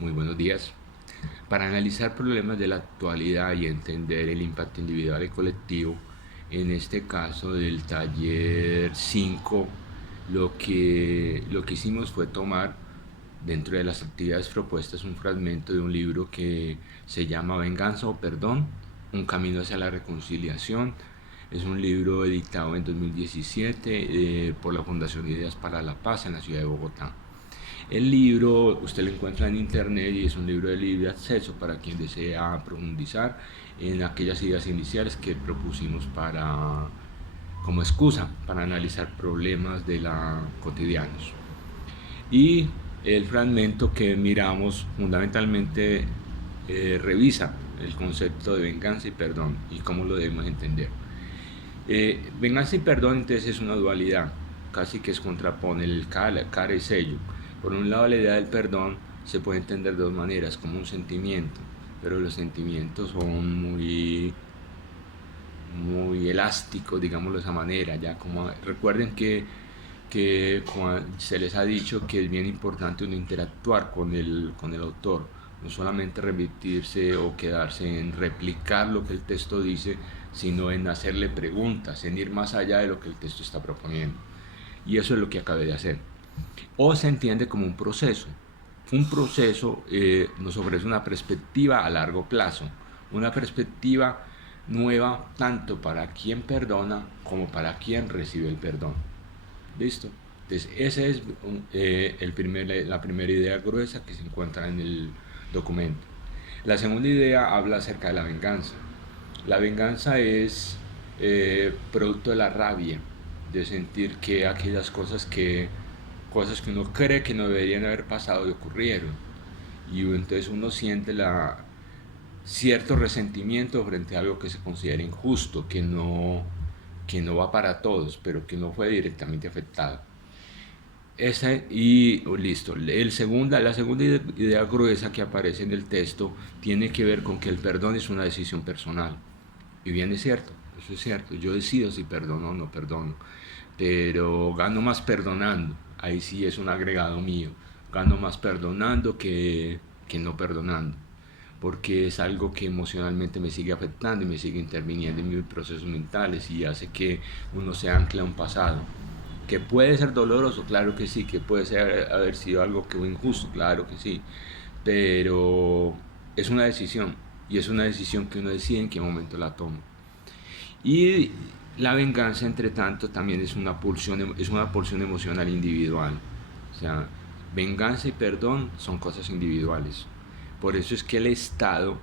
Muy buenos días. Para analizar problemas de la actualidad y entender el impacto individual y colectivo, en este caso del taller 5, lo que hicimos fue tomar dentro de las actividades propuestas un fragmento de un libro que se llama Venganza o Perdón, un camino hacia la reconciliación. Es un libro editado en 2017 por la Fundación Ideas para la Paz en la ciudad de Bogotá. El libro usted lo encuentra en internet y es un libro de libre acceso para quien desea profundizar en aquellas ideas iniciales que propusimos como excusa para analizar problemas de la cotidianos. Y el fragmento que miramos fundamentalmente revisa el concepto de venganza y perdón y cómo lo debemos entender. Venganza y perdón entonces es una dualidad, casi que es contrapone el cara y sello. Por un lado, la idea del perdón se puede entender de dos maneras, como un sentimiento, pero los sentimientos son muy elásticos, digámoslo de esa manera. Ya como recuerden que se les ha dicho que es bien importante uno interactuar con el autor, no solamente remitirse o quedarse en replicar lo que el texto dice, sino en hacerle preguntas, en ir más allá de lo que el texto está proponiendo. Y eso es lo que acabé de hacer. O se entiende como un proceso. Un proceso nos ofrece una perspectiva a largo plazo, una perspectiva nueva tanto para quien perdona como para quien recibe el perdón. ¿Listo? Entonces, esa es la primera idea gruesa que se encuentra en el documento. La segunda idea habla acerca de la venganza. La venganza es producto de la rabia, de sentir que aquellas cosas que uno cree que no deberían haber pasado y ocurrieron. Y entonces uno siente cierto resentimiento frente a algo que se considera injusto, que no va para todos, pero que no fue directamente afectado. Listo. La segunda idea gruesa que aparece en el texto tiene que ver con que el perdón es una decisión personal. Y bien es cierto, eso es cierto. Yo decido si perdono o no perdono. Pero gano más perdonando. Ahí sí es un agregado mío. Gano más perdonando que no perdonando. Porque es algo que emocionalmente me sigue afectando y me sigue interviniendo en mis procesos mentales y hace que uno se ancle a un pasado. Que puede ser doloroso, claro que sí, que puede ser haber sido algo que fue injusto, claro que sí, pero es una decisión y es una decisión que uno decide en qué momento la toma. Y la venganza, entre tanto, también es una pulsión emocional individual. O sea, venganza y perdón son cosas individuales. Por eso es que el Estado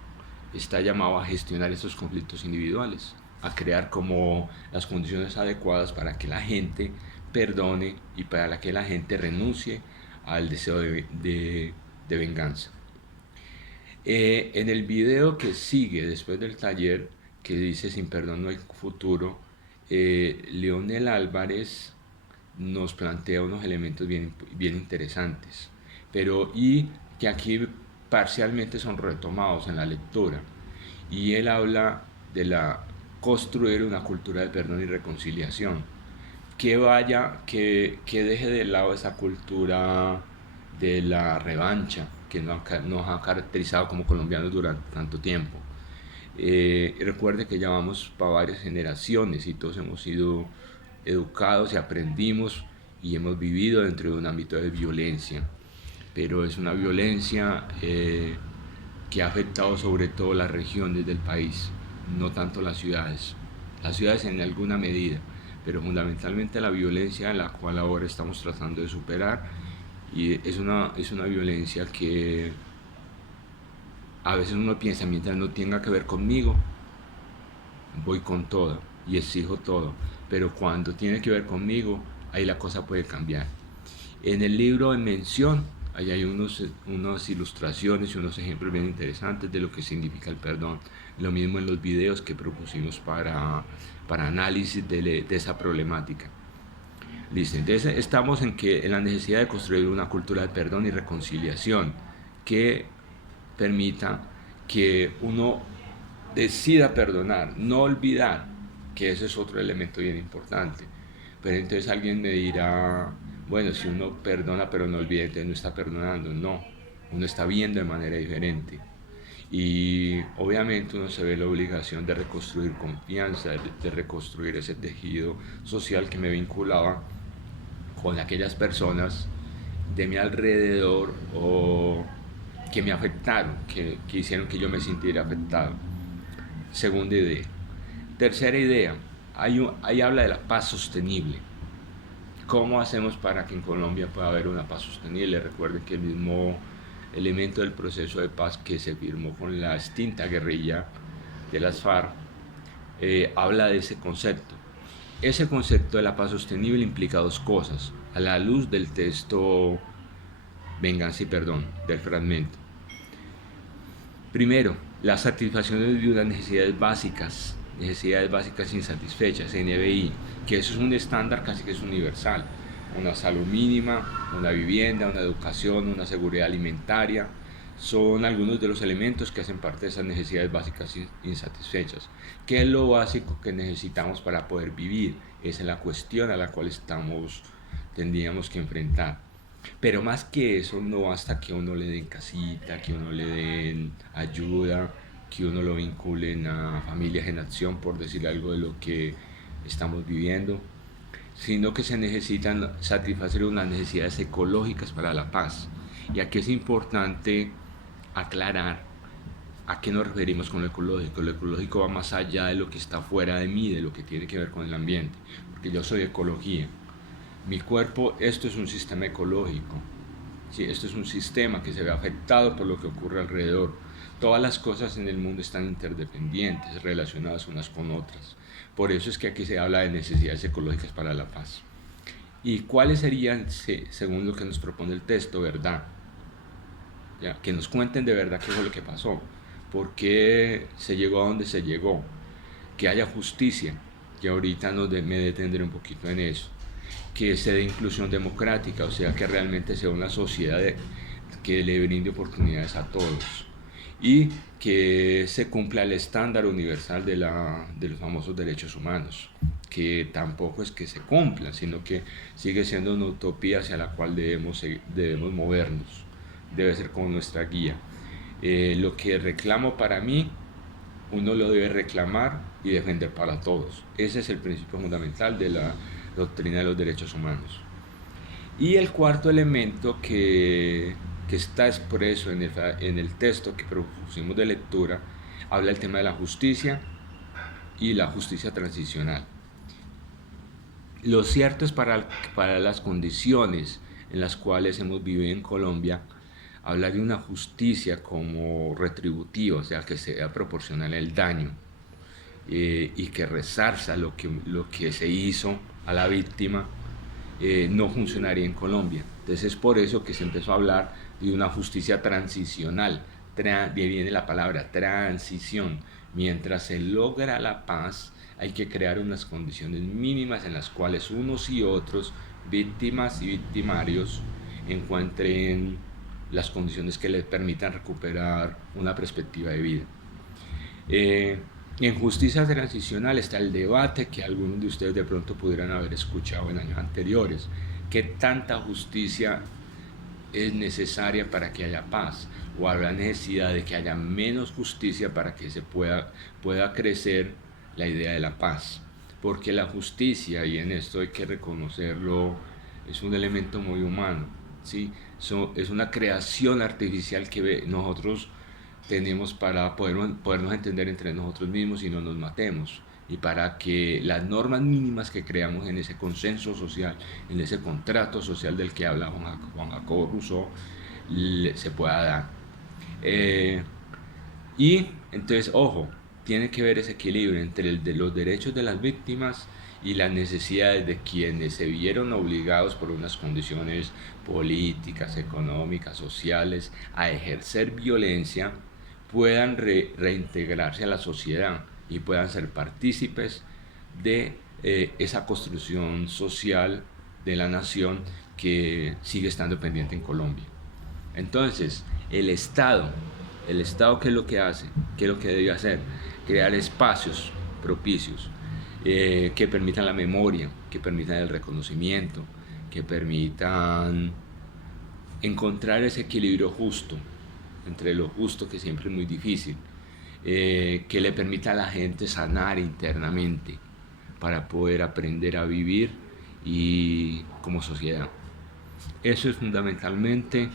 está llamado a gestionar esos conflictos individuales, a crear como las condiciones adecuadas para que la gente perdone y para que la gente renuncie al deseo de venganza. En el video que sigue después del taller, que dice Sin perdón no hay futuro, Leonel Álvarez nos plantea unos elementos bien interesantes, y que aquí parcialmente son retomados en la lectura. Y él habla de construir una cultura de perdón y reconciliación, que deje de lado esa cultura de la revancha que nos ha caracterizado como colombianos durante tanto tiempo. Recuerde que ya vamos para varias generaciones y todos hemos sido educados y aprendimos y hemos vivido dentro de un ámbito de violencia, pero es una violencia que ha afectado sobre todo las regiones del país, no tanto las ciudades en alguna medida, pero fundamentalmente la violencia en la cual ahora estamos tratando de superar, y es una violencia que a veces uno piensa, mientras no tenga que ver conmigo, voy con todo y exijo todo, pero cuando tiene que ver conmigo, ahí la cosa puede cambiar. En el libro en mención, ahí hay unas ilustraciones y unos ejemplos bien interesantes de lo que significa el perdón. Lo mismo en los videos que propusimos para análisis de esa problemática. Listo, entonces estamos en la necesidad de construir una cultura de perdón y reconciliación que permita que uno decida perdonar, no olvidar, que ese es otro elemento bien importante. Pero entonces alguien me dirá, bueno, si uno perdona pero no olvida, entonces no está perdonando. No, uno está viendo de manera diferente. Y obviamente uno se ve la obligación de reconstruir confianza, de reconstruir ese tejido social que me vinculaba con aquellas personas de mi alrededor o que me afectaron, que hicieron que yo me sintiera afectado. Segunda idea. Tercera idea, ahí habla de la paz sostenible. ¿Cómo hacemos para que en Colombia pueda haber una paz sostenible? Recuerden que el mismo elemento del proceso de paz que se firmó con la extinta guerrilla de las FARC habla de ese concepto. Ese concepto de la paz sostenible implica dos cosas, a la luz del texto Venganza y Perdón, del fragmento. Primero, la satisfacción de unas necesidades básicas insatisfechas, NBI, que eso es un estándar casi que es universal. Una salud mínima, una vivienda, una educación, una seguridad alimentaria, son algunos de los elementos que hacen parte de esas necesidades básicas insatisfechas. ¿Qué es lo básico que necesitamos para poder vivir? Esa es la cuestión a la cual tendríamos que enfrentar. Pero más que eso, no basta que uno le den casita, que uno le den ayuda, que uno lo vinculen a Familias en Acción, por decir algo de lo que estamos viviendo, sino que se necesitan satisfacer unas necesidades ecológicas para la paz. Y aquí es importante aclarar a qué nos referimos con lo ecológico. Lo ecológico va más allá de lo que está fuera de mí, de lo que tiene que ver con el ambiente, porque yo soy ecología. Mi cuerpo, esto es un sistema ecológico, ¿sí? Esto es un sistema que se ve afectado por lo que ocurre alrededor. Todas las cosas en el mundo están interdependientes, relacionadas unas con otras. Por eso es que aquí se habla de necesidades ecológicas para la paz. ¿Y cuáles serían, según lo que nos propone el texto, verdad? ¿Ya? Que nos cuenten de verdad qué fue lo que pasó, por qué se llegó a donde se llegó, que haya justicia, que ahorita me detendré un poquito en eso, que se dé inclusión democrática, o sea, que realmente sea una sociedad que le brinde oportunidades a todos y que se cumpla el estándar universal de los famosos derechos humanos, que tampoco es que se cumplan, sino que sigue siendo una utopía hacia la cual debemos movernos, debe ser como nuestra guía. Lo que reclamo para mí, uno lo debe reclamar y defender para todos. Ese es el principio fundamental de la doctrina de los derechos humanos. Y el cuarto elemento que está expreso en el texto que propusimos de lectura, habla del tema de la justicia y la justicia transicional. Lo cierto es para las condiciones en las cuales hemos vivido en Colombia, hablar de una justicia como retributiva, o sea, que sea proporcional al daño y que resarza lo que se hizo a la víctima, no funcionaría en Colombia. Entonces es por eso que se empezó a hablar de una justicia transicional. De viene la palabra transición. Mientras se logra la paz, hay que crear unas condiciones mínimas en las cuales unos y otros, víctimas y victimarios, encuentren las condiciones que les permitan recuperar una perspectiva de vida. En justicia transicional está el debate que algunos de ustedes de pronto pudieran haber escuchado en años anteriores. ¿Qué tanta justicia es necesaria para que haya paz? ¿O habrá necesidad de que haya menos justicia para que se pueda crecer la idea de la paz? Porque la justicia, y en esto hay que reconocerlo, es un elemento muy humano, ¿sí? Es una creación artificial que nosotros tenemos para podernos entender entre nosotros mismos y no nos matemos, y para que las normas mínimas que creamos en ese consenso social, en ese contrato social del que habla Juan Jacobo Rousseau, se pueda dar. Y entonces, ojo, tiene que ver ese equilibrio entre los derechos de las víctimas y las necesidades de quienes se vieron obligados por unas condiciones políticas, económicas, sociales, a ejercer violencia, puedan reintegrarse a la sociedad y puedan ser partícipes de esa construcción social de la nación que sigue estando pendiente en Colombia. Entonces, el Estado, ¿qué es lo que hace? ¿Qué es lo que debe hacer? Crear espacios propicios que permitan la memoria, que permitan el reconocimiento, que permitan encontrar ese equilibrio justo, entre lo justo, que siempre es muy difícil, que le permita a la gente sanar internamente para poder aprender a vivir y como sociedad. Eso es fundamentalmente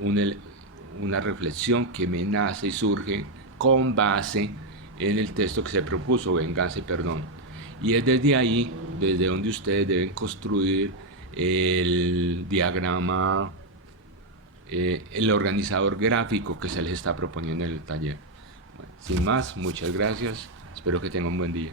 una reflexión que me nace y surge con base en el texto que se propuso, Venganza y Perdón. Y es desde ahí, desde donde ustedes deben construir el diagrama, el organizador gráfico que se les está proponiendo en el taller. Bueno, sin más, muchas gracias. Espero que tengan un buen día.